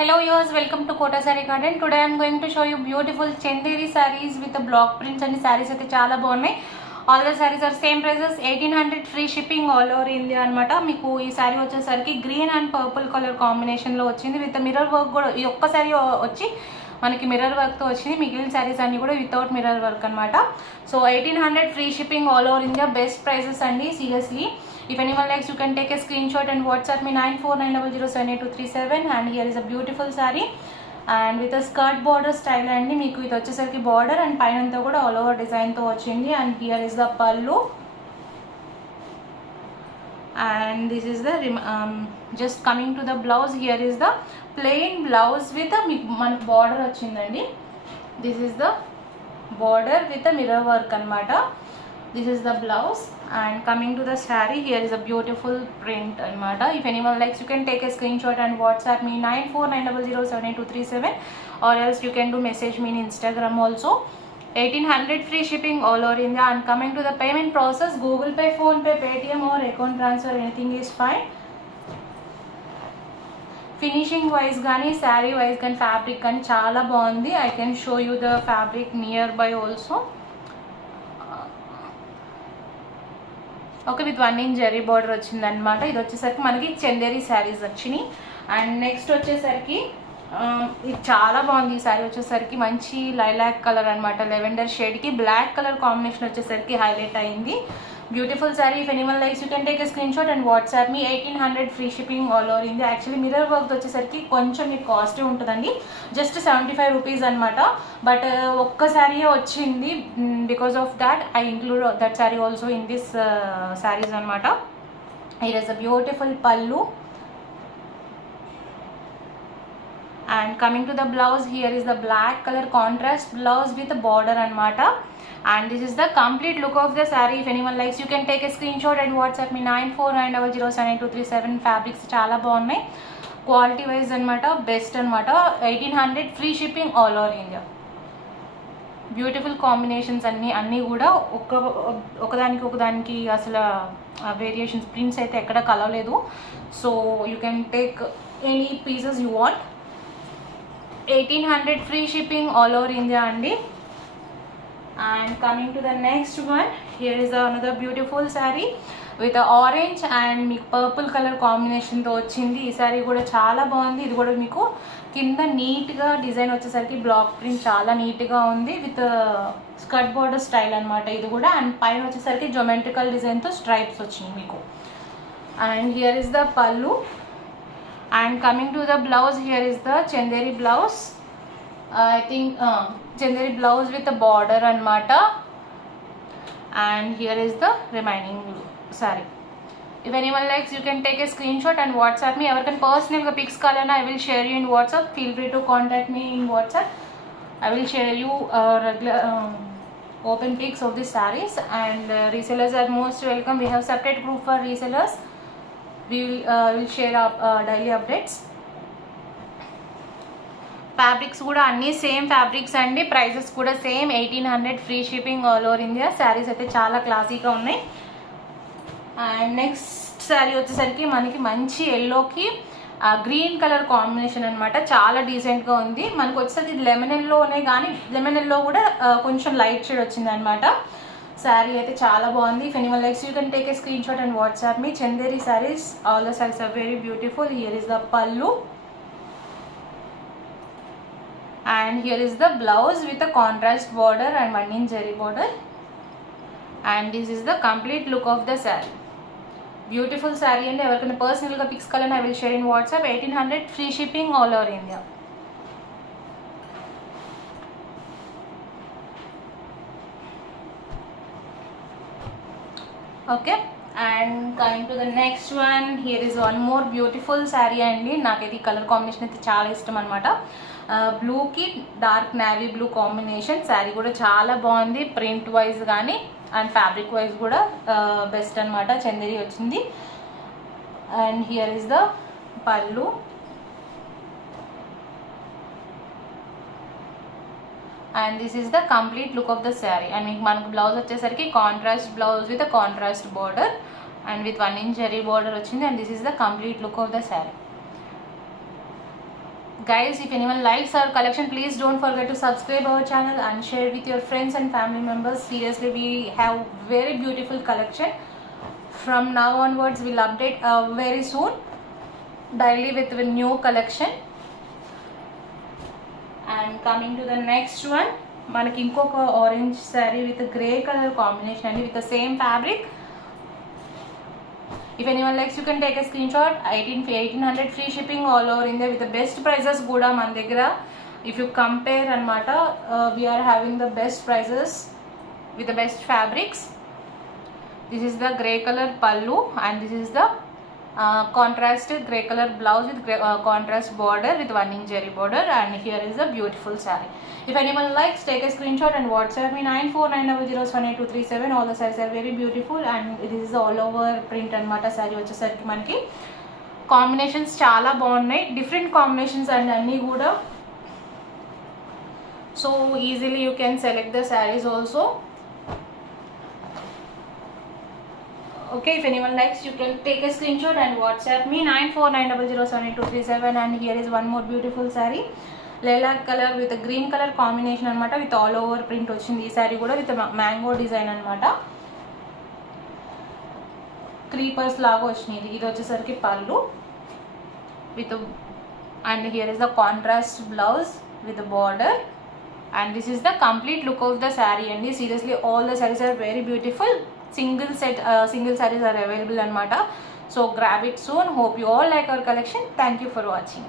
Hello viewers, welcome to Kota Saree Garden. Today I am going to show you beautiful Chanderi sarees with the block prints and sarees అయితే చాలా బాగున్నాయి. All the sarees are same prices, 1800 free shipping all over India అన్నమాట. మీకు ఈ sorry వచ్చేసరికి green and purple colour combination లో వచ్చింది with mirror work కూడా. ఈ ఒక్క సారీ వచ్చి మనకి మిర్రర్ వర్క్ తో వచ్చింది, మిగిలిన సారీస్ అన్ని కూడా వితౌట్ మిర్రర్ వర్క్ అన్నమాట. So 1800 free shipping all over India, best prices అండి seriously. If anyone likes, you can take a screenshot and WhatsApp me 9490078237. And here is a beautiful saree and with a skirt border style andi. Meeku idu vachesariki border and painanta kuda all over design tho vachindi. And here is the pallu and this is the just coming to the blouse. Here is the plain blouse with a manaku border vachindandi. This is the border with a mirror work anamata. This is the blouse and coming to the saree, here is a beautiful print anamata. If anyone likes, you can take a screenshot and WhatsApp me 9490078237 or else you can do message me in Instagram also. 1800 free shipping all over India. And coming to the payment process, Google Pay, Phone Pay, Paytm or account transfer, anything is fine. Finishing wise gaani, saree wise gaani, fabric gaani chaala baagundi. I can show you the fabric nearby also. Okay, with 1 inch zari border వచ్చింది అనమాట. ఇది వచ్చేసరికి మనకి చందేరి శారీస్ వచ్చినాయి. And next వచ్చేసరికి ఇది చాలా బాగుంది. ఈ శారీ వచ్చేసరికి మంచి లైలాక్ కలర్ అనమాట, లెవెండర్ షేడ్కి బ్లాక్ కలర్ కాంబినేషన్ వచ్చేసరికి హైలైట్ అయింది. Beautiful sari. If anyone likes, you can take a screen shot and WhatsApp me 1800 free shipping all over India. Actually mirror work వచ్చేసరికి కొంచెం మీకు కాస్టే ఉంటుందండి, జస్ట్ 75 రూపీస్ అనమాట. బట్ ఒక్క శారీ వచ్చింది, because of that I include that sari also in this saris అనమాట. It is a beautiful పల్లు and coming to the blouse, here is the black color contrast blouse with a border anamata. And this is the complete look of the saree. If anyone likes, you can take a screenshot and WhatsApp me 9490078237. fabrics chaala baagunnai, quality wise anamata best anamata. 1800 free shipping all over India. Beautiful combinations అన్నీ కూడా ఒకదానికి అసలు variations prints అయితే ఎక్కడ కలవలేదు. So you can take any pieces you want. 1800 free shipping all over India andi. And coming to the next one, here is another beautiful saree with a orange and meeku purple color combination తో వచ్చింది. ఈ saree కూడా చాలా బాగుంది. ఇది కూడా మీకు కింద నీట్ గా డిజైన్ వచ్చేసరికి బ్లాక్ ప్రింట్ చాలా నీట్ గా ఉంది విత్ స్కర్ట్ బోర్డర్ స్టైల్ అన్నమాట ఇది కూడా. అండ్ పైన వచ్చేసరికి జోమెట్రికల్ డిజైన్ తో స్ట్రైప్స్ వచ్చింది మీకు. అండ్ హియర్ ఇస్ ద పల్లు. And coming to the blouse, here is the Chanderi blouse. I think Chanderi blouse with a border anamata. And here is the remaining saree. If anyone likes, you can take a screenshot and WhatsApp me. Ever can personal ga pics kalana, I will share you in WhatsApp. Feel free to contact me in WhatsApp. I will share you regular open pics of these sarees. And resellers are most welcome. We have separate group for resellers. We will share daily updates. Fabrics kuda anni same fabrics andi, prices kuda same, 1800 free shipping all over India. Sarees aithe chaala classy ga unnai. And next saree vachesariki manaki manchi yellow ki green color combination anamata. chaala decent ga undi. manaki vachesariki lemon yellow ne gaani lemon yellow kuda koncham light shade vachindi anamata. Saree అయితే చాలా బాగుంది. If anyone likes, you can take a screenshot and WhatsApp me. Chanderi sarees, all the sarees are very beautiful. Here is the pallu and here is the blouse with a contrast border and 1 inch zari border. And this is the complete look of the saree. Beautiful saree and ఎవరికైనా personal గా pics కావాలన్నా I will share in WhatsApp. 1800 free shipping all over India. Okay, and coming to the next one, here is one more beautiful saree andi. నాకైతే ఈ colour combination అయితే చాలా ఇష్టం అనమాట. Blue కి dark navy blue combination. Sari కూడా చాలా బాగుంది, ప్రింట్ వైజ్ కానీ అండ్ ఫ్యాబ్రిక్ వైజ్ కూడా బెస్ట్ అనమాట. చందేరి వచ్చింది. అండ్ హియర్ ఇస్ ద పల్లు. And this is the complete look of the saree. And మనకు బ్లౌజ్ వచ్చేసరికి contrast blouse with contrast border and with 1 inch zari border వచ్చింది. And this is the complete look of the saree. Guys, if anyone likes our collection, please don't forget to subscribe our channel and share with your friends and family members. Seriously, we have very beautiful collection. From now onwards, we'll update very soon daily with the new collection. And coming to the next one, manaki inkoka orange saree with a grey color combination and with the same fabric. If anyone likes, you can take a screenshot. 1800 free shipping all over India with the best prices kuda man daggara. If you compare anamata, we are having the best prices with the best fabrics. This is the grey color pallu and this is the contrasted grey color blouse with contrast border with 1 inch zari border, and here is the beautiful saree. If anyone likes, take a screenshot and WhatsApp me 9490078237. all the sarees are very beautiful and this is all over print anamata. saree vachesariki manaki combinations chaala baagunnai, different combinations and anni kuda, so easily you can select the sarees also. Okay, if anyone likes, you can take a screenshot and WhatsApp me 9490078237. and here is one more beautiful saree, lilac color with a green color combination anamata, with all over print ochindi. Ee saree kuda with a mango design anamata, creepers laga ochindi. Idi vachesariki pallu with a, and here is the contrast blouse with the border, and this is the complete look of the saree. And seriously, all the sarees are very beautiful. Single sarees are available anamata, so grab it soon. Hope you all like our collection. Thank you for watching.